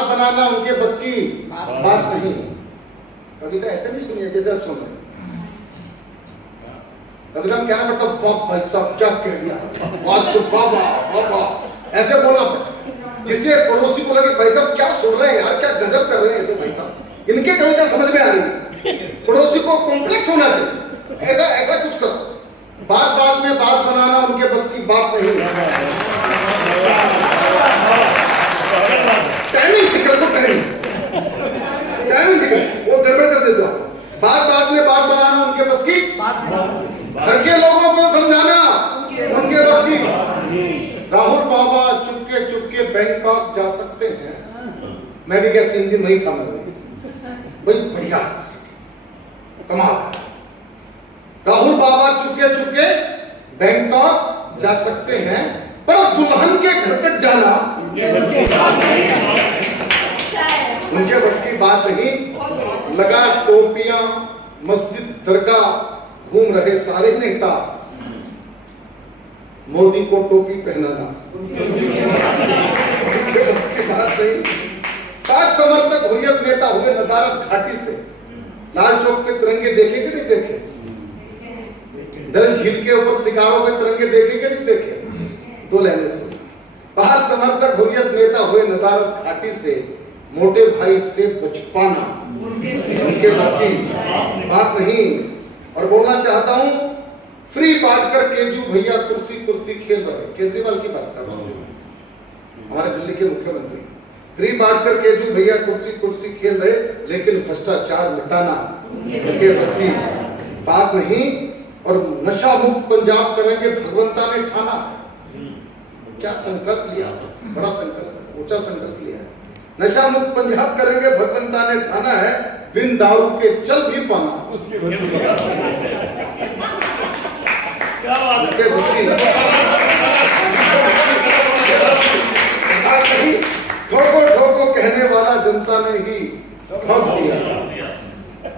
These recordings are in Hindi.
बात बनाना उनके बस की बात नहीं। कविता ऐसे नहीं सुनिए जैसे आप सुन रहे हैं। कविता में कहना पड़ता वाह भाई साहब क्या कह दिया, बात तो बाबा बाबा ऐसे बोलना पड़ता, जिससे पड़ोसी को लगे भाई साहब क्या सुन रहे हैं यार, क्या गजब कर रहे हैं तो भाई साहब इनके कविता समझ में आ रही है। पड़ोसी को कॉम्प्लेक्स होना चाहिए, ऐसा ऐसा कुछ करो। बात बात में बात बनाना उनके बस की बात नहीं है। टाइमिंग ठीक रखो, टाइमिंग ठीक रखो, वो गड़बड़ कर देते हो। बात बात में बात बनाना उनके बस की बात, घर के लोगों को समझाना उनके बस की। राहुल बाबा चुपके चुपके बैंकॉक जा सकते हैं। मैं भी क्या 3 दिन वही था, मैं भाई बढ़िया कमाल। राहुल बाबा चुपके चुपके बैंकॉक जा सकते हैं, पर दुल्हन के घर तक जाना उनके बस की बात नहीं। लगा टोपियां मस्जिद दरगाह घूम रहे सारे नेता, मोदी को टोपी पहनाना उनके बस की बात नहीं। पाक समर्थक हुर्रियत नेता हुए नदारत घाटी से, लाल चौक पे तिरंगे देखे कि नहीं देखे? डल झील के ऊपर शिकारों पे तिरंगे देखे कि नहीं देखे? 2 लाइनें सुन। पाक समर्थक हुर्रियत नेता हुए नदारत घाटी से, मोटे भाई से बचपाना उनके बस की बात नहीं। और बोलना चाहता हूं, फ्री बांटकर केजू भैया कुर्सी कुर्सी खेल रहे। केजरीवाल की बात कर रहा हूं, हमारे दिल्ली के मुख्यमंत्री। फ्री बांटकर केजू भैया कुर्सी कुर्सी खेल रहे, लेकिन भ्रष्टाचार मिटाना उनके बस की बात नहीं। और नशा मुक्त पंजाब करेंगे भगवंता ने ठाना। क्या संकल्प लिया, बड़ा संकल्प, ऊंचा संकल्प लिया है। नशा मुक्त पंजाब करेंगे भगवंता ने ठाना है, बिन दारू के चल भी पाना उसके बस की क्या बात है। ठोको ठोको कहने वाला जनता ने ही ठोक दिया,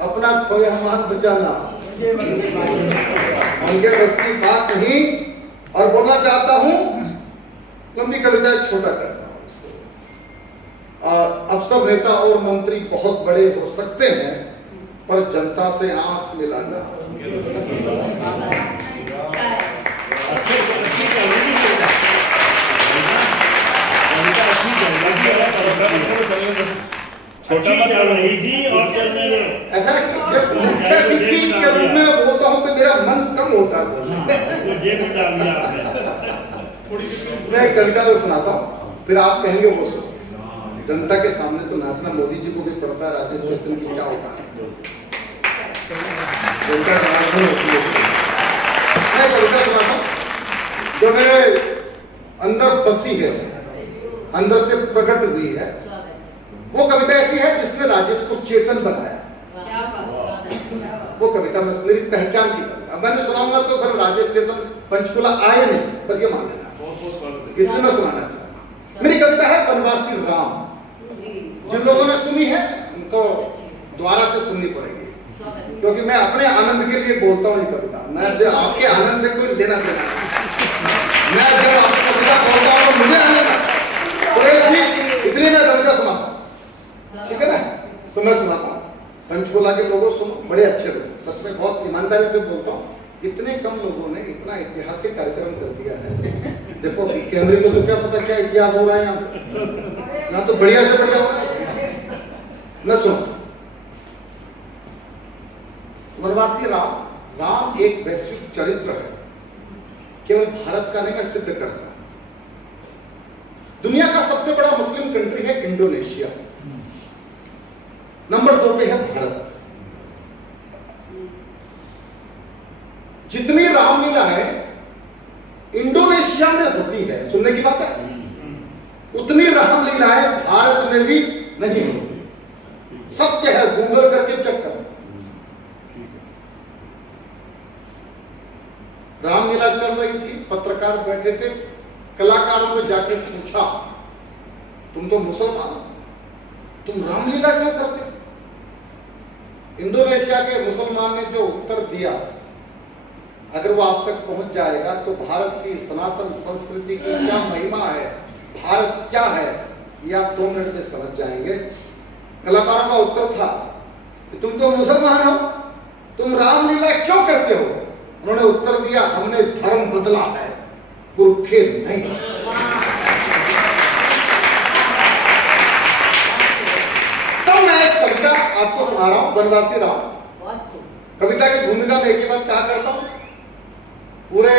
अपना खोया मान बचाना उनके बस की बात नहीं। और बोलना चाहता हूं, लंबी कविता छोटा करता हूं इसको। अफसर नेता और मंत्री बहुत बड़े हो सकते हैं, पर जनता से आंख मिलाना छोटा मत चल रही थी और चलने दो। ऐसा जब मुख्य अतिथि के रूप में मैं बोलता हूं तो मेरा मन कम होता है। मैं एक कविता को सुनाता हूं, फिर आप कहेंगे वो सुनो। जनता के सामने तो नाचना मोदी जी को भी पड़ता है, राजेश चेतन की क्या होगा। मैं कविता सुनाता हूं जो मेरे अंदर बसी है, अंदर से प्रकट हुई है। वो कविता ऐसी है जिसने राजेश को चेतन बनाया। वो कविता में मेरी पहचान की कविता, मैंने सुनाऊंगा तो फिर राजेश चेतन पंचकुला आए नहीं, बस ये मान लेना, इसलिए मैं सुनाना चाहता। मेरी कविता है वनवासी राम। जिन लोगों ने सुनी है उनको दोबारा से सुननी पड़ेगी, क्योंकि मैं अपने आनंद के लिए बोलता हूँ ये कविता। मैं जो आपके आनंद से कोई लेना देना, मैं जब आपकी कविता बोलता हूँ मुझे आनंद, इसलिए मैं कविता सुनाता हूँ, ठीक है ना? तो मैं सुनाता हूँ। पंचकुला के लोगों सुनो, बड़े अच्छे लोग, सच में बहुत ईमानदारी से बोलता हूँ। इतने कम लोगों ने इतना ऐतिहासिक कार्यक्रम कर दिया है। देखो कैमरे को तो क्या पता क्या इतिहास हो रहा है यहाँ तो बढ़िया से बढ़िया हो रहा है। मैं सुनो, वनवासी राम। राम एक वैश्विक चरित्र है, केवल भारत का नहीं, मैं सिद्ध करता। दुनिया का सबसे बड़ा मुस्लिम कंट्री है इंडोनेशिया, नंबर 2 पे है भारत। जितनी रामलीला है इंडोनेशिया में होती है, सुनने की बात है, उतनी रामलीलाएं भारत में भी नहीं होती। सत्य है, गूगल करके चेक करो। रामलीला चल रही थी, पत्रकार बैठे थे, कलाकारों को जाके पूछा, तुम तो मुसलमान हो, तुम रामलीला क्यों करते? इंडोनेशिया के मुसलमान ने जो उत्तर दिया, अगर वो आप तक पहुंच जाएगा तो भारत की सनातन संस्कृति की क्या महिमा है, भारत क्या है, ये आप 2 मिनट में समझ जाएंगे। कलाकारों का उत्तर था कि तुम तो मुसलमान हो, तुम रामलीला क्यों करते हो? उन्होंने उत्तर दिया, हमने धर्म बदला है, पुरखे नहीं। तो मैं एक कविता आपको सुना रहा हूं, वनवासी राम। कविता की भूमिका में एक ही बात कहा करता हूं, पूरे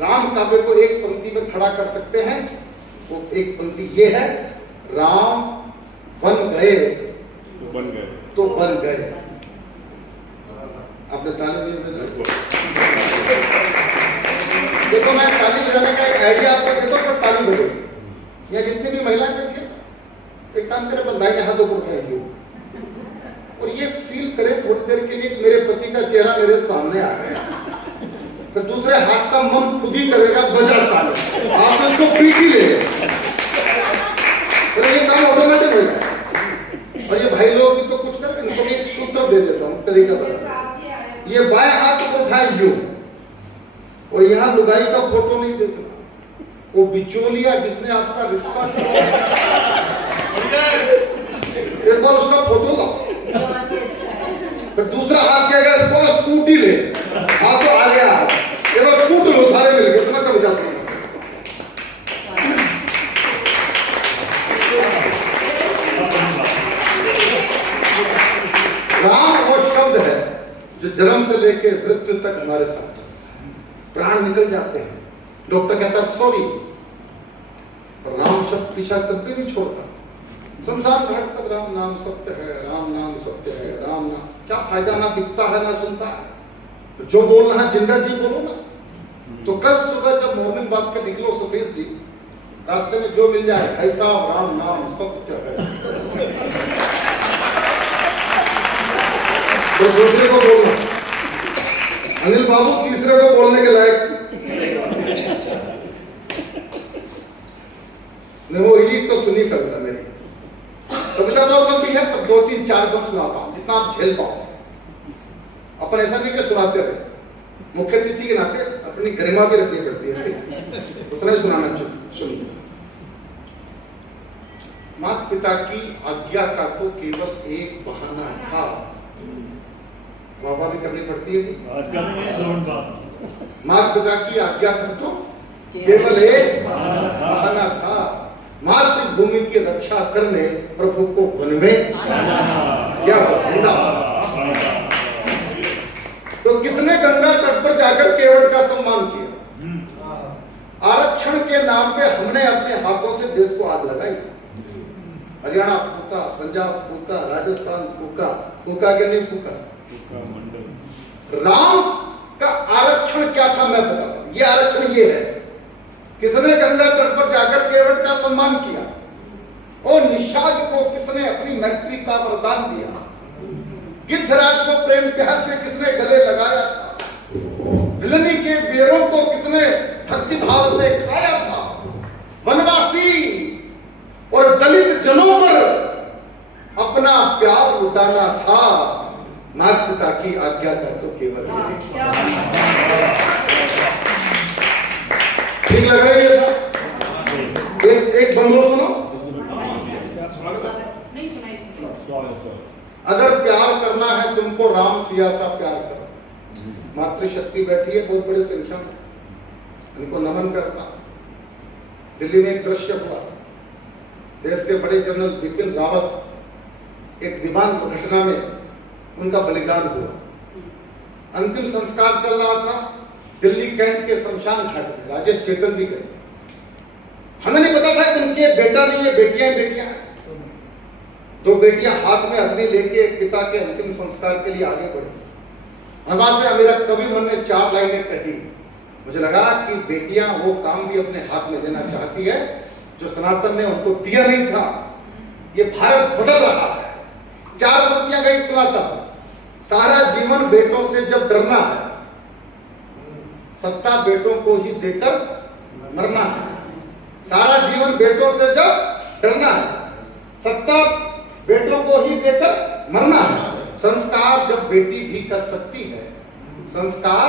राम काव्य को एक पंक्ति में खड़ा कर सकते हैं। वो एक पंक्ति ये है, राम वन गए तो बन गए। आपने ताली बजाई? देखो मैं ताली बजाने का एक आइडिया आपको देता हूं, पर ताली बजाओ। या जितनी भी महिलाएं बैठी हैं, एक काम करें, बंदाई ने हाथों को उठाएंगे और ये फील करें थोड़ी देर के लिए कि मेरे पति का चेहरा मेरे सामने आ गया। फिर दूसरे हाथ का मन खुद ही करेगा बजा ताली, आप इसको पीट ही ले, फिर ये काम ऑटोमेटिक हो जाए। और ये भाई लोग भी तो कुछ करेंगे, इनको एक सूत्र दे देता हूँ, तरीका बता। ये बाएं हाथ को उठाए यूं, और यहाँ लुगाई का फोटो नहीं देखना, वो बिचौलिया जिसने आपका रिश्ता किया, एक बार उसका फोटो लाओ। फिर दूसरा हाथ क्या है, इसको कूट ही ले, हाथ तो आ गया, एक बार कूट लो सारे मिलके, तुम्हें कब जा सकते। राम वो शब्द है जो जन्म से लेकर मृत्यु तक हमारे साथ है। प्राण निकल जाते हैं, डॉक्टर कहता है सॉरी, पर राम शब्द पीछा तब भी नहीं छोड़ता। शमशान घाट तक राम नाम सत्य है, राम नाम सत्य है, राम नाम। क्या फायदा, ना दिखता है ना सुनता है। जो बोलना है जिंदा जी बोलो ना। तो कल सुबह जब मॉर्निंग वॉक के निकलो सतीश जी, रास्ते में जो मिल जाए, भाई साहब राम नाम सत्य है, तो दूसरे को बोलना। अनिल बाबू तीसरे को बोलने के लायक नहीं, वो ये तो सुनी कविता मेरी। कविता तो लंबी है, पर 2-3-4 गुण सुनाता हूं, जितना आप झेल पाओ। अपन ऐसा नहीं कि सुनाते रहे, मुख्य अतिथि के नाते अपनी गरिमा भी रखनी पड़ती है, उतना ही सुनाना चाहिए। सुनिए। माता पिता की आज्ञा का तो केवल एक बहाना था, वाह भी करनी पड़ती है जी। माता पिता की आज्ञा कर तो केवल एक बहाना था, मातृभूमि की रक्षा करने प्रभु को वन में क्या बंदा। तो किसने गंगा तट पर जाकर केवट का सम्मान किया? आरक्षण के नाम पे हमने अपने हाथों से देश को आग लगाई। हरियाणा फूका, पंजाब फूका, राजस्थान फूका, फूका के नहीं फूका। राम का आरक्षण क्या था मैं बताता हूं। ये आरक्षण ये है, किसने गंगा तट पर जाकर केवट का सम्मान किया, और निषाद को किसने अपनी मैत्री का वरदान दिया, गिद्धराज को प्रेम प्यार से किसने गले लगाया था, भिलनी के बेरों को किसने भक्ति भाव से खाया था, वनवासी और दलित जनों पर अपना प्यार लुटाना था, माता पिता की आज्ञा का तो केवल ठीक लग रही है। एक बंदो सुनो, अगर प्यार करना है तुमको राम सिया सा प्यार करो। मातृशक्ति बैठी है बहुत बड़ी संख्या में, उनको नमन करता। दिल्ली में एक दृश्य हुआ, देश के बड़े जनरल बिपिन रावत एक विमान दुर्घटना में उनका बलिदान हुआ। अंतिम संस्कार चल रहा था दिल्ली कैंट के शमशान घाट में, राजेश चेतन भी गए। हमें नहीं पता था कि उनके बेटा नहीं है, बेटियां बेटियां हैं। 2 बेटियां हाथ में अग्नि लेके पिता के अंतिम संस्कार के लिए आगे बढ़ी। वहां से मेरा कवि मन ने 4 लाइनें कही। मुझे लगा कि बेटियां वो काम भी अपने हाथ में लेना चाहती है जो सनातन ने उनको दिया नहीं था। ये भारत बदल रहा है। 4 पंक्तियां गई सुनाता हूं। सारा जीवन बेटों से जब डरना है, सत्ता बेटों को ही देकर मरना है। सारा जीवन बेटों से जब डरना है, सत्ता बेटों को ही देकर मरना है। संस्कार जब बेटी भी कर सकती है, संस्कार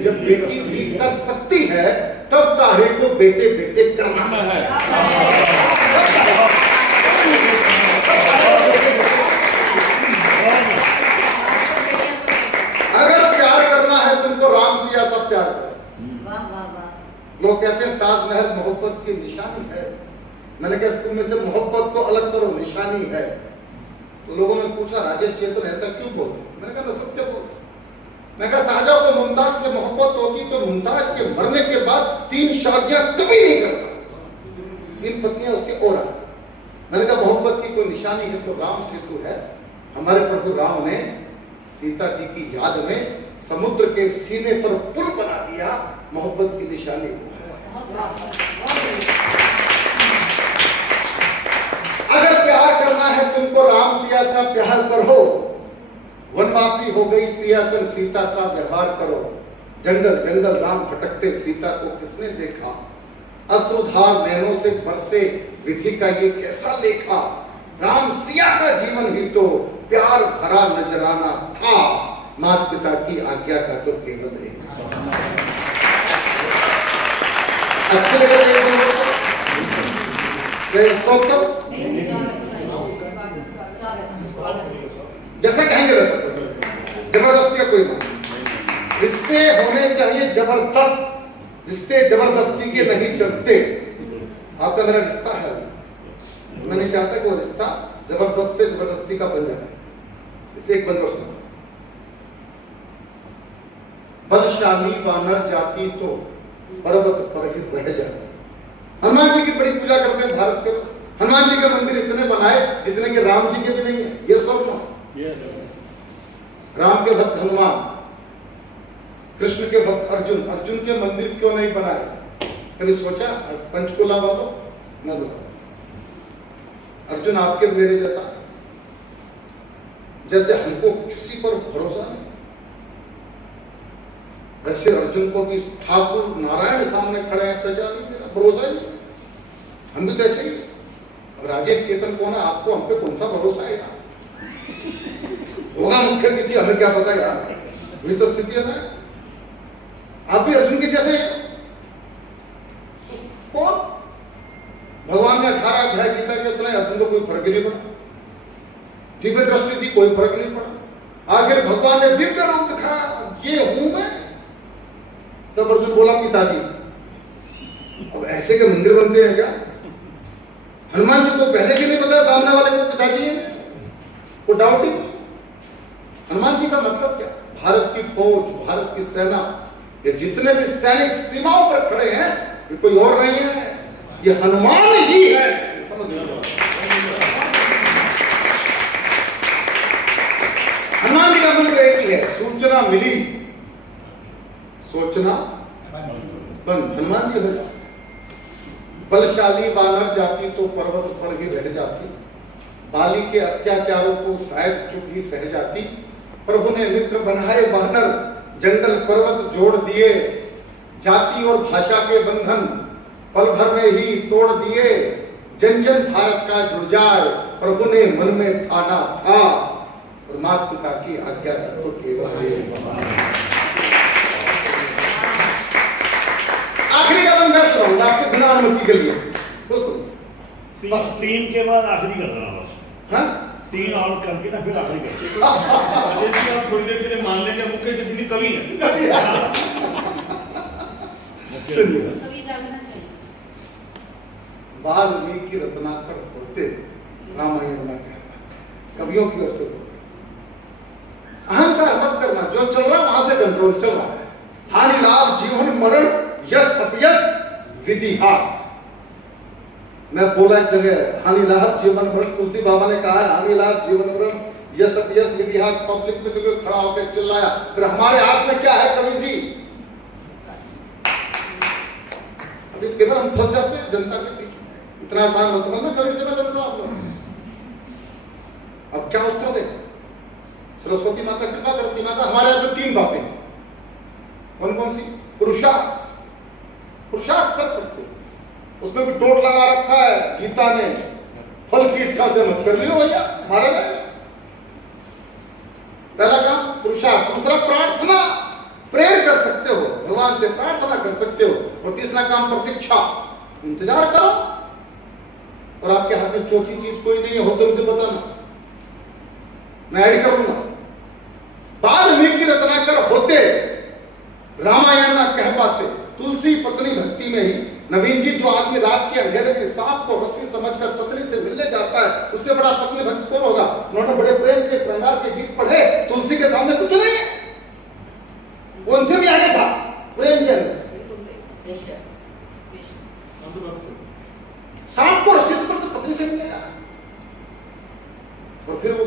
जब बेटी भी कर सकती है, तब काहे को बेटे बेटे करना है। लोग कहते हैं ताजमहल मोहब्बत की निशानी है। मैंने कहा स्कूल में से मोहब्बत को अलग करो, निशानी है। तो लोगों ने पूछा राजेश चेतन ऐसा क्यों बोलते? मैंने कहा मैं सत्य बोलता। मैं कहा शाहजहां को मुमताज से मोहब्बत होती तो मुमताज के मरने के बाद 3 शादियां कभी नहीं करता, 3 पत्नियां उसके और आई। मैंने कहा मोहब्बत की कोई निशानी है तो राम सेतु है। हमारे प्रभु राम ने सीता जी की याद में समुद्र के सीने पर पुल बना दिया, मोहब्बत की निशानी वो है। अगर प्यार करना है तुमको राम सिया सा प्यार करो, वनवासी हो गई पियासन सीता सा व्यवहार करो। जंगल जंगल राम भटकते सीता को किसने देखा, अश्रुधार नैनों से बरसे विधि का ये कैसा लेखा। राम सिया का जीवन ही तो प्यार भरा नजराना था, माता पिता की आज्ञा का तो केवल एक। अच्छे लगे जैसा कहेंगे वैसा चलेगा, जबरदस्ती का कोई बात नहीं। रिश्ते होने चाहिए जबरदस्त, रिश्ते जबरदस्ती के नहीं चलते। आपका मेरा रिश्ता है, मैं नहीं चाहता कि वो रिश्ता जबरदस्त से जबरदस्ती का बन जाए। इसे एक बंदर सुना, बलशाली वानर जाति तो पर्वत पर ही रह जाती। हनुमान जी की बड़ी पूजा करते हैं भारत के। हनुमान जी के मंदिर इतने बनाए जितने के राम जी के भी नहीं है। ये सब राम के भक्त हनुमान, कृष्ण के भक्त अर्जुन, अर्जुन के मंदिर क्यों नहीं बनाए? कभी सोचा? पंचकुला वालों न बताओ, अर्जुन आपके मेरे जैसा, जैसे हमको किसी पर भरोसा नहीं, वैसे अर्जुन को भी ठाकुर नारायण सामने खड़े हैं, मेरा भरोसा ही, हम भी तो ऐसे ही। अब राजेश चेतन कौन है? आपको हम पे कौन सा भरोसा है यार? होगा मुख्य अतिथि, हमें क्या पता यार, वही तो स्थिति है ना। आप भी अर्जुन के जैसे कौन? भगवान ने 18 अध्याय गीता के उतना अर्जुन को कोई फर्क नहीं पड़ा, दिव्य दृष्टि थी, कोई फर्क नहीं पड़ा। आखिर भगवान ने दिव्य रूप दिखाया, ये हूं मैं। तब अर्जुन बोला पिताजी। अब ऐसे के मंदिर बनते हैं क्या? हनुमान जी को पहले भी नहीं पता सामने वाले को पिताजी है, वो डाउटिंग। हनुमान जी का मतलब क्या? भारत की फौज, भारत की सेना, ये जितने भी सैनिक सीमाओं पर खड़े हैं, ये कोई और नहीं है, ये हनुमान ही है। समझ लो, हनुमान जी का मंत्र एक ही है, सूचना मिली सोचना बंद। हनुमान जी होगा बलशाली वानर जाती तो पर्वत पर ही रह जाती, बाली के अत्याचारों को शायद चुप ही सह जाती। प्रभु ने मित्र बनाए वानर, जंगल पर्वत जोड़ दिए, जाति और भाषा के बंधन पल भर में ही तोड़ दिए। जन जन भारत का जुड़ जाए, प्रभु ने मन में ठाना था, और माता पिता की आज्ञा का तो केवल। आखिरी कदम मैं सुनाऊंगा आपके बिना अनुमति के लिए, तो सुनो। तीन के बाद आखिरी कर देना बस। हाँ, 3 और करके ना फिर आखिरी कर। आप थोड़ी देर के लिए मान लेंगे मुख्य अतिथि कवि है। वाल्मीकि रत्नाकर होते रामायण में कवियों की ओर से अहंकार मत करना, जो चल रहा वहां से कंट्रोल चल रहा है। हानि लाभ जीवन मरण, यश अपयश विधिहात। मैं बोला एक जगह, हानि लाभ जीवन मरण, तुलसी बाबा ने कहा है हानि लाभ जीवन मरण, यश अपयश विधिहात। पब्लिक में से कोई खड़ा होकर चिल्लाया, फिर हमारे हाथ में क्या है कवि जी? अभी केवल हम फंस जाते हैं जनता के बीच में। इतना आसान मत समझना कवि से मैं बोल रहा हूं आप लोग। अब क्या उत्तर दे? सरस्वती माता कृपा करती, माता हमारे हाथ में 3 बातें, कौन कौन सी? पुरुषार्थ, पुरुषार्थ कर सकते, उसमें भी टोट लगा रखा है गीता ने, फल की इच्छा से मत कर लियो भैया, मारा जाए। पहला काम पुरुषार्थ, दूसरा प्रार्थना, प्रेयर कर सकते हो, भगवान से प्रार्थना कर सकते हो, और तीसरा काम प्रतीक्षा, इंतजार करो। और आपके हाथ में चौथी चीज कोई नहीं है, हो तो मुझे बताना, मैं ऐड कर लूंगा। वाल्मीकि रत्नाकर होते रामायण ना कह पाते, तुलसी पत्नी भक्ति में ही नवीन जी, जो आदमी रात के अंधेरे में सांप को रस्सी समझकर पत्नी से मिलने जाता है, उससे बड़ा पत्नी भक्त कौन होगा? उन्होंने बड़े प्रेम के श्रृंगार के गीत पढ़े, तुलसी के सामने कुछ नहीं है, वो उनसे भी आगे था प्रेम के अंदर। सांप को रस्सी से तो पत्नी से मिलने जा, और फिर वो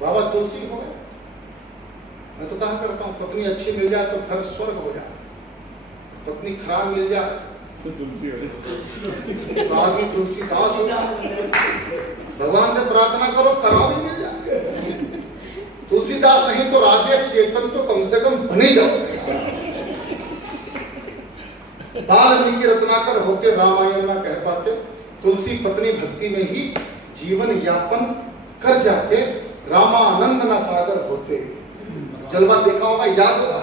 बाबा तुलसी हो गए। मैं तो कहा करता हूँ, पत्नी अच्छी मिल जाए तो घर स्वर्ग हो जाए, पत्नी खराब मिल जाए तो तुलसी तो आदमी तुलसीदास हो जाए। भगवान से प्रार्थना करो खराब ही मिल जाए, तुलसीदास नहीं तो राजेश चेतन तो कम से कम बन ही जाओ। वाल्मीकि रत्नाकर होते रामायण ना कह पाते, तुलसी पत्नी भक्ति में ही जीवन यापन कर जाते, रामानंद ना सागर होते। जलवा देखा होगा, याद होगा,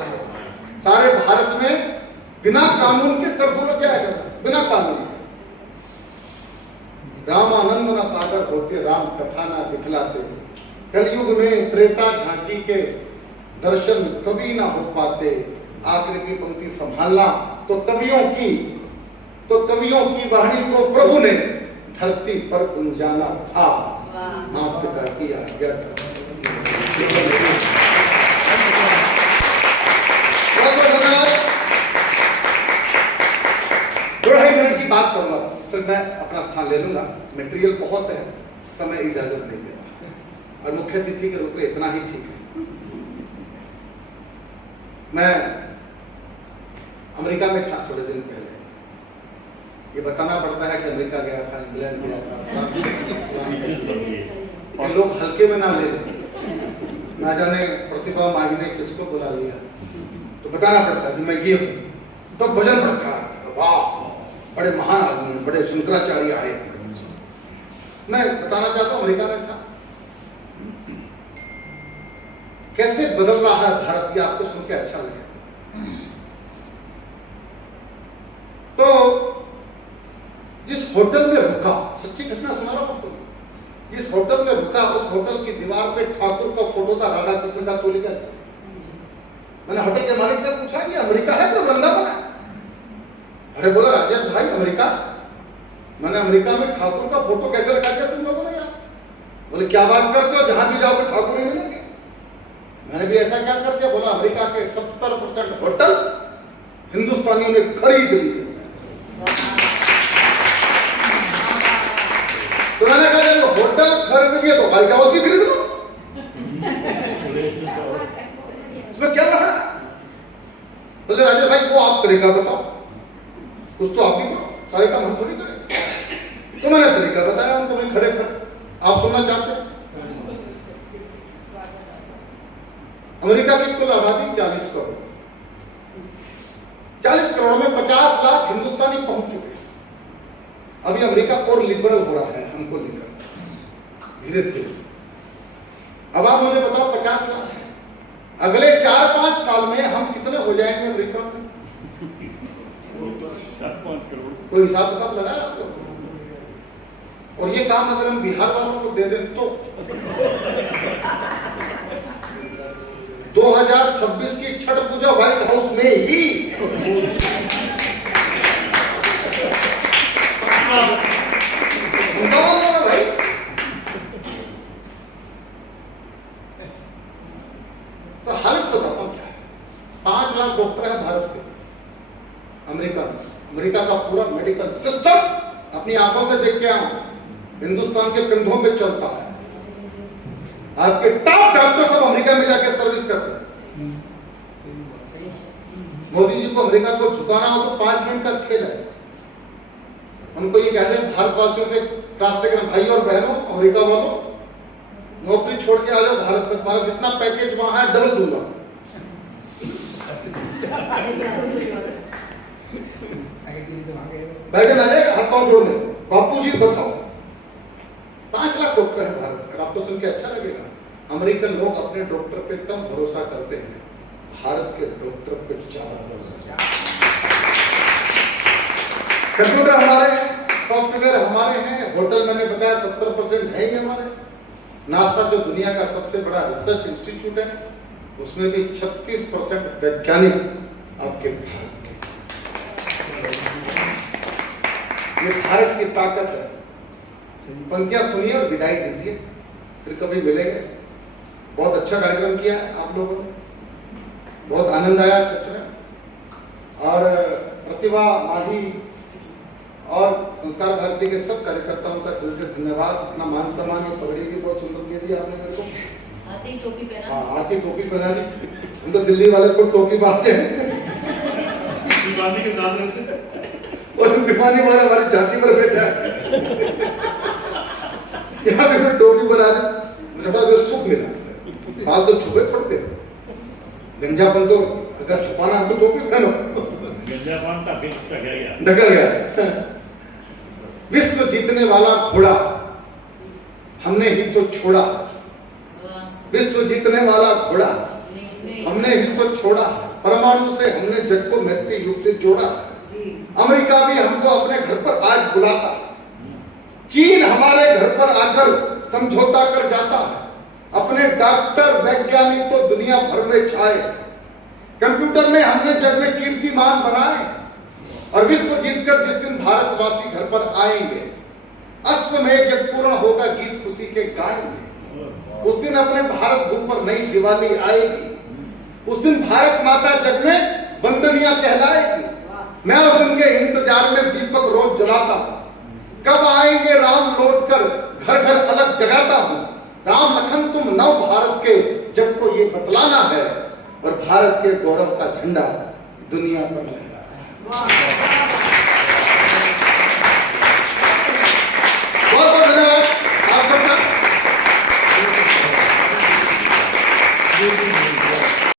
सारे भारत में बिना कानून के कर बोला जाएगा, बिना कानून के। रामानंद ना सागर होते, राम कथा ना दिखलाते। कलयुग में त्रेता झांकी के दर्शन कभी ना हो पाते। आखिर की पंक्ति संभालना, तो कवियों की वाणी को प्रभु ने धरती पर गुंजाना था, माँ पिता की आज्ञा। 2.5 मिनट की बात करूंगा बस, फिर मैं अपना स्थान ले लूंगा। मटेरियल बहुत है, समय इजाजत नहीं देता, और मुख्य अतिथि के रूप में इतना ही ठीक है। मैं अमेरिका में था थोड़े दिन पहले, ये बताना पड़ता है कि अमेरिका गया था, इंग्लैंड गया था, फ्रांस और लोग हल्के में ना ले लें, ना जाने प्रतिभा माही ने किसको बुला लिया, तो बताना पड़ता है कि मैं ये हूँ, तो वजन बढ़ता है, वाह बड़े महान आदमी, बड़े शंकराचार्य आए। मैं बताना चाहता हूँ अमेरिका में था, कैसे बदल रहा है भारत, ये आपको सुन के अच्छा लगे। तो जिस होटल में रुका, सच्ची घटना सुना रहा हूं आपको, जिस होटल में रुका उस होटल की दीवार पे ठाकुर का फोटो था, राधा कृष्ण का तोलिका था। मैंने होटल के मालिक से पूछा ये अमेरिका है तो वृंदावन है? अरे बोला राजेश भाई अमेरिका, मैंने अमेरिका में ठाकुर का फोटो कैसे रखा दिया तुम लोगों ने यार? बोले क्या बात करते हो, जहां भी जाओगे ठाकुर ही मिलेंगे। मैंने भी ऐसा क्या कर दिया? बोला अमेरिका के 70% होटल हिंदुस्तानियों ने खरीद लिए। तो मैंने कहा जब होटल खरीद लिए तो व्हाइट हाउस भी खरीद लो, इसमें क्या रहा? बोले राजेश भाई वो आप तरीका बताओ, कुछ तो आप भी करो, सारे काम हम थोड़ी करें। तो मैंने तरीका बताया उनको, मैं खड़े खड़े, आप सुनना चाहते हैं? अमेरिका की कुल आबादी 40 करोड़, 40 करोड़ में 50 लाख हिंदुस्तानी पहुंच चुके हैं। अभी अमेरिका और लिबरल हो रहा है हमको लेकर धीरे धीरे। अब आप मुझे बताओ 50 लाख है, अगले 4-5 साल में हम कितने हो जाएंगे अमेरिका में? 4-5 करोड़। कोई हिसाब किताब लगाया आपको? और ये काम अगर हम बिहार वालों को दे दें तो 2026 की छठ पूजा व्हाइट हाउस में ही भाई। तो हालत बताता हूं क्या है। 5 लाख डॉक्टर है भारत के, अमेरिका में। अमेरिका का पूरा मेडिकल सिस्टम अपनी आंखों से देख के आऊं, हिंदुस्तान के कंधों पे चलता है। आपके टॉप डॉक्टर सब अमेरिका में जाके सर्विस करते हैं। मोदी जी को अमेरिका को झुकाना हो तो 5 मिनट का खेल है। उनको ये कहते हैं भारतवासियों से, राष्ट्र के भाई और बहनों, अमेरिका वालों, नौकरी छोड़ के आ जाओ भारत में, भारत जितना पैकेज वहां है डबल दूंगा। बाइडेन आ जाएगा, हाथ पांव जोड़ दे, बापू जी बचाओ। 5 लाख डॉक्टर है भारत का। आपको सुन के अच्छा लगेगा, अमेरिकन लोग अपने डॉक्टर पे कम भरोसा करते हैं, भारत के डॉक्टर पे ज्यादा भरोसा। कंप्यूटर हमारे हैं, सॉफ्टवेयर हमारे हैं, होटल मैंने बताया 70% है ही हमारे। नासा जो दुनिया का सबसे बड़ा रिसर्च इंस्टीट्यूट है, उसमें भी 36% वैज्ञानिक आपके भारत के। ये भारत की ताकत है। पंक्तियां सुनिए और विदाई दीजिए, फिर कभी मिलेंगे। बहुत अच्छा कार्यक्रम किया है आप लोगों ने, बहुत आनंद आया सच में। और प्रतिभा माही और संस्कार भारती के सब कार्यकर्ताओं का दिल से धन्यवाद। इतना मान सम्मान और पगड़ी भी बहुत सुंदर दे दी आपने मेरे को। हाथी टोपी पहना। हाँ, हाथी टोपी पहना दी। हम तो दिल्ली वाले को टोपी बाज हैं दीवानी के साथ रहते और दीवानी वाला हमारी छाती पर बैठा है। यहाँ भी फिर टोपी बना दी, मुझे बड़ा सुख मिला। बाल तो छुपे थोड़ी देर, गंजापन तो अगर छुपाना है तो टोपी पहनो। गंजापन ढक गया। निकल गया। विश्व जीतने वाला घोड़ा हमने ही तो छोड़ा, विश्व जीतने वाला घोड़ा हमने ही तो छोड़ा। परमाणु से हमने जग को मैत्री युग से जोड़ा। अमेरिका भी हमको अपने घर पर आज बुलाता, चीन हमारे घर पर आकर समझौता कर जाता है। अपने डॉक्टर वैज्ञानिक तो दुनिया भर में छाए, कंप्यूटर में हमने जग में कीर्तिमान बनाए। और विश्व जीतकर जिस दिन भारतवासी घर पर आएंगे, अश्वमेध यज्ञ पूर्ण होगा, गीत खुशी के गाएंगे। उस दिन अपने भारत भूमि पर नई दिवाली आएगी। उस दिन भारत माता जग में वंदनीय कहलाएगी। मैं उस दिन के इंतजार में दीपक रोज जलाता हूँ। कब आएंगे राम लौटकर, घर घर अलग जगाता हूँ। राम लखन तुम नव भारत के जग को ये बतलाना है, और भारत के गौरव का झंडा दुनिया पर लहराना है। बहुत बहुत धन्यवाद आप सबका।